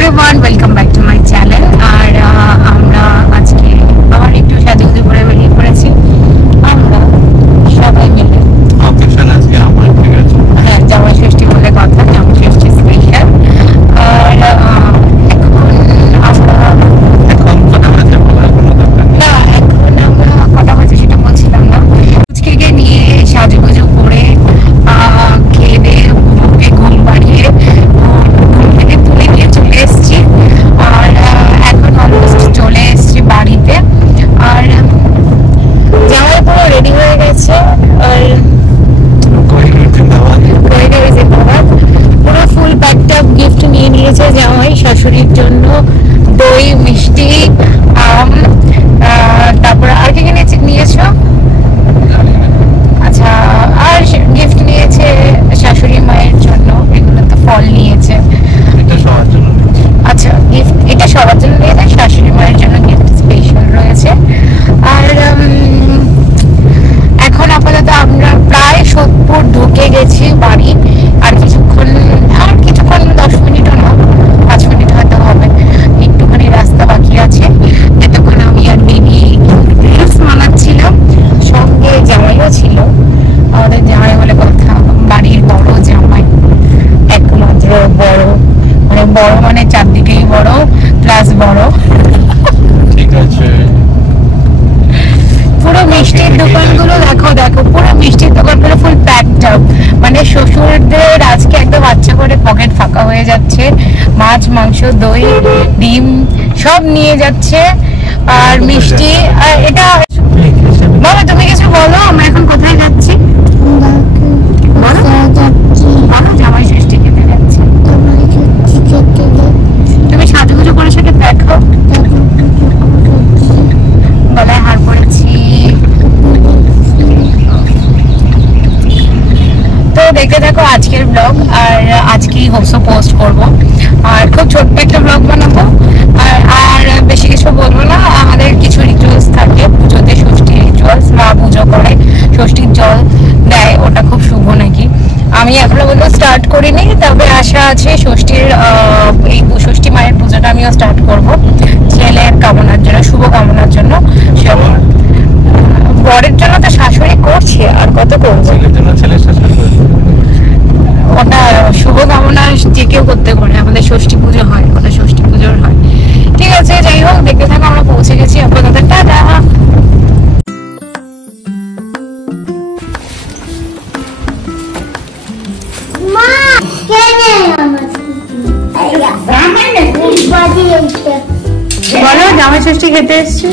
Everyone, welcome back to my channel. আর আমরা আজকে আবার একটু সাজুগুজু করে বেরিয়ে পড়েছি আমরা সবাই মিলে। হ্যাঁ, জামাই ষষ্ঠী বলে কথা, জামাই ষষ্ঠী স্পেশাল। আর এখন আমরা কটা বাজে সেটা বলছিলাম না। আজকে নিয়ে সাজুগুজু করে খেয়ে দিয়ে বুকে ঘুম পাড়িয়ে ঘুম থেকে তুলে নিয়ে চলে এসেছি। আর এখন অলমোস্ট চলে এসেছি বাড়িতে। আর জামাই পুরো রেডি হয়ে গেছে। আর পুরো ফুল প্যাকড আপ গিফট নিয়ে নিয়েছে জামাই শাশুড়ির জন্য। দই, মিষ্টি, আম, তারপরে আর কি নিয়েছো? আচ্ছা, আর গিফট নিয়েছে শাশুড়ি মায়ের জন্য। এগুলো তো ফল নিয়েছে। আচ্ছা, গিফট এটা সবার জন্য নিয়েছে, শাশুড়ি মায়ের জন্য গিফট স্পেশাল রয়েছে। আর এখন আপাতত আমরা প্রায় সোদপুর ঢুকে গেছি বাড়ি। আর কিছুক্ষণ 10 মিনিটও না, 5 মিনিট হয়তো হবে, একটুখানি রাস্তা বাকি আছে। এতক্ষণ আমি আর বেবি রিলস বানাচ্ছিলাম, সঙ্গে জামাইও ছিল। আমাদের জামাই বলে কথা, বাড়ির বড় জামাই, একমাত্র বড়, মানে বড় মানে চারদিকেই বড় প্লাস বড়। ঠিক আছে। পুরো মিষ্টির দোকানগুলো দেখো পুরো মিষ্টির দোকানগুলো ফুল প্যাকড আপ। মানে শ্বশুরদের আজকে একদম বাচ্চা করে পকেট ফাঁকা হয়ে যাচ্ছে। মাছ, মাংস, দই, ডিম সব নিয়ে যাচ্ছে। আর মিষ্টি। আর এটা বাবা, তুমি কিছু বলো, আমরা এখন কোথায় যাচ্ছি? বলো, জামাই ষষ্ঠী খেতে যাচ্ছি। তুমি সাজুগুজু করে সাথে দেখো, গলায় হার পড়েছি। তো দেখতে থাকো আজকের ব্লগ। আর আজকেই হোপসো পোস্ট করব। আর খুব ছোট্ট একটা ব্লগ বানাবো। আর বেশি কিছু বলবো না। আমাদের কিছু রিচুয়ালস থাকে পুজোতে, ষষ্ঠী রিচুয়ালস। মা পুজো করে, ষষ্ঠীর জল দেয়, ওটা খুব শুভ নাকি। আমি এখনো বলবো স্টার্ট করিনি, তবে আশা আছে ষষ্ঠীর এই ষষ্ঠী মায়ের পুজোটা আমিও স্টার্ট করব ছেলের কামনার জন্য, শুভ কামনার জন্য। বরের জন্য তো শাশুড়ি করছে, আর কত করবো। ওটা শুভ কামনা যে কেউ করতে পারে, আমাদের ষষ্ঠী পুজো হয়, ওটা ষষ্ঠী পুজোর হয়। ঠিক আছে, যাই হোক, দেখতে থাকো। আমরা পৌঁছে গেছি আপাতত। টাটা। বলো, জামাই ষষ্ঠী খেতে এসছি।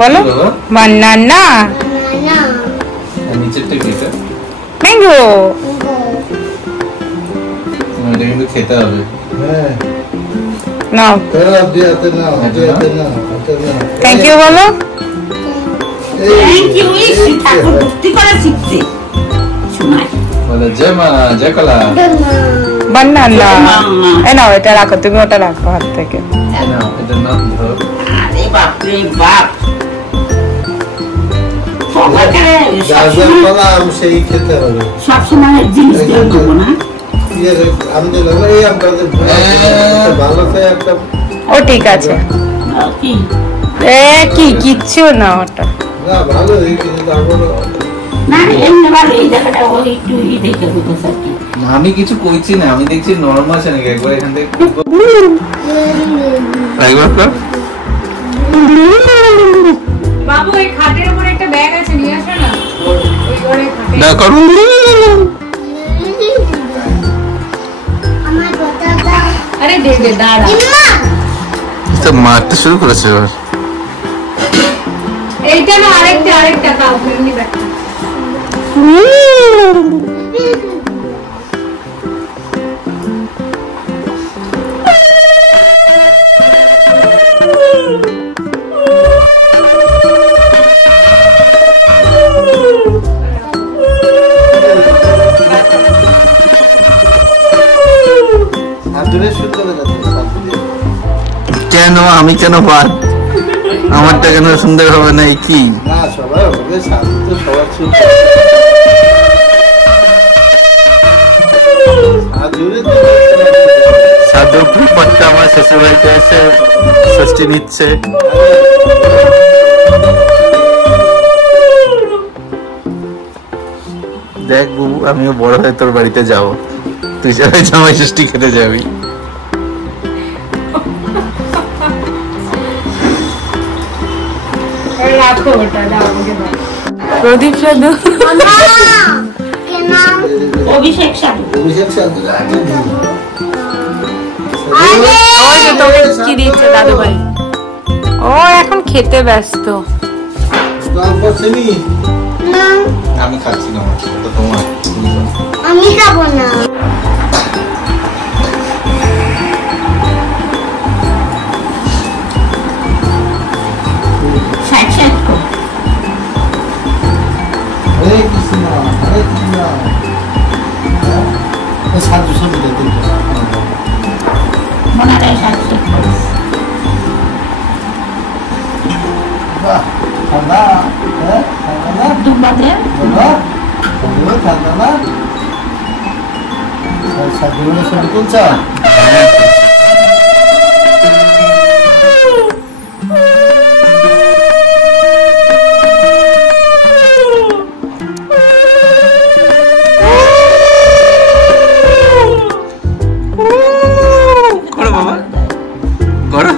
বলো, বানানা, ম্যাঙ্গো। কিন্তু খেতে হবে। নাও, থ্যাংক ইউ বলো। জয় মা, জয় কলা। বানানা, এই নাও, এটা রাখো, তুমি ওটা রাখো হাত থেকে। এটা নাম ধরো। আরে বাপরে বাপ, সেই খেতে হবে সবসময় জিনিস দেবো না। ও ঠিক আছে, কিচ্ছু না ওটা। না এমনি ভালো এই জায়গাটা ওই একটু দেখে হইতেছে আর কি। আমি কিছু কইছি না, আমি দেখছি নরমাল আছে নাকি, একবার এখান থেকে একবার কর। বাবু এই খাটের উপরে একটা ব্যাগ আছে, নিয়ে আসো না। ওই ঘরে খাটে। না করুন। আরে দে দে, দাঁড়া। তো মারতে শুরু করেছে এবার। এইটা না, আরেকটা দাও, এমনি ব্যাগ। কেন আমি কেন বাদ? আমারটা কেন সুন্দর হবে না? কি না সবাই হবে, সাধু তো সবার ছিল। সাধু পুরটা আমার শ্বশুর বাড়িতে এসে ষষ্ঠী নিচ্ছে। দেখ বুবু, আমিও বড় হয়ে তোর বাড়িতে যাবো, তুই সবাই জামাই ষষ্ঠী খেতে যাবি। রাখো ওটা, দাও আমাকে দাও। প্রদীপ সাধু, অভিষেক সাধু। অভিষেক সাধু ওই যে তোকে কি দিচ্ছে দাদু ভাই। ও এখন খেতে ব্যস্ত। আমি খাচ্ছি না, ওটা তোমার। আমি খাবো না। ষাট ষাট কর। হরে কৃষ্ণ হরে কৃষ্ণ। সাধু সাধু দেখতে মনে হয় ষাট ষাট কর। বাহ ঠান্ডা, হ্যাঁ ঠান্ডা না দুবাতে বাবা, ঠান্ডা না। সাধু বলে ছবি তুলছ? করো বাবা, করো।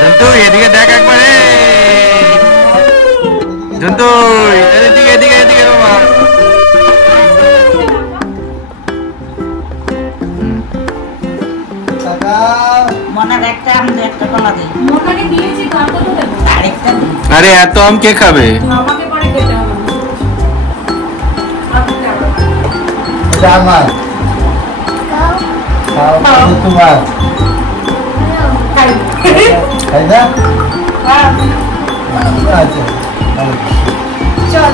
জন্তু এদিকে দেখ একবারে, জন্তু এদিকে এদিকে এদিকে বাবা। কাকা মনের একটা আমাদের একটা কলা দেয়। মোটাকে দিয়েছি, কার কত দেবো? আরেকটা দিই। আরে এত আম কে খাবে? আমাকে পরে খেতে হবে। এটা আমার, খাও এটা তোমার। খাই। খাই না? হ্যাঁ, আচ্ছা ভালো। চল।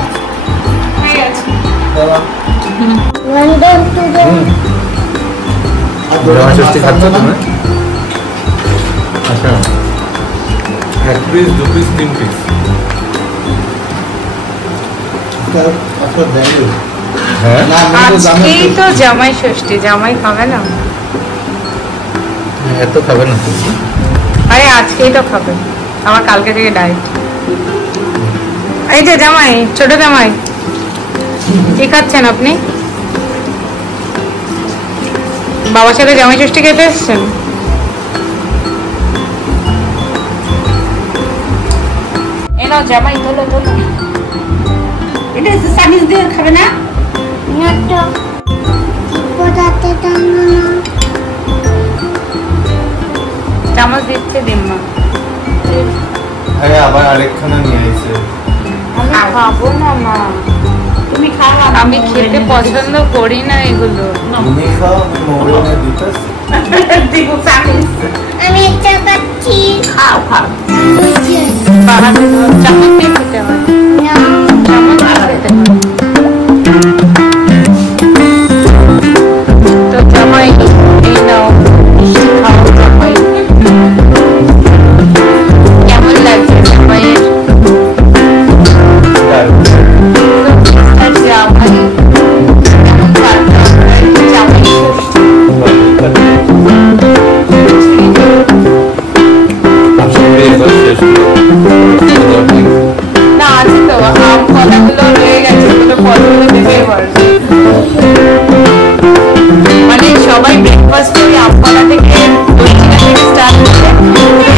হয়ে গেছে। দেওয়া। জামাই ষষ্ঠী খাচ্ছ তুমি? আচ্ছা, এক পিস দু পিস তিন পিস। আপনার ভ্যালু। হ্যাঁ না আমি তো জানি আজকেই তো জামাই ষষ্ঠী, জামাই খাবে না? এত খাবে না। আরে আজকেই তো খাবে, আমার কালকে থেকে ডায়েট। এই যে জামাই, ছোট জামাই, কি খাচ্ছেন আপনি? বাবার সাথে জামাই ষষ্ঠী খেতে এসছেন? এই নাও জামাই, তোলো তোলো। এটা চামিচ দিয়ে খাবে না? চামচ দিচ্ছে দিম্মা। আরে আবার আরেকখানা নিয়ে আইছে। আমি খাবো না মা, তুমি খাও। আমি খেতে পছন্দ করি না এগুলো। তুমি খাও, আমি মোবাইলে দিতেছি। দিব চামিচ। আমি একটা খাচ্ছি। খাও খাও। বানাতে চামচ দিয়ে খেতে হয়, না। চামচ দিয়ে খেতে হয়। তো জামাই এই নাও, খাও জামাই। কেমন লাগছে জামাইয়ের? আর জামাই কেমন কাটলো আপনার জামাই ষষ্ঠী? না আছে তো আম কলাগুলো রয়ে গেছে, ওগুলো ফলগুলো দেবে এবার। মানে সবাই ব্রেকফাস্ট করে আম কলা থেকে দই চিড়া থেকে স্টার্ট করে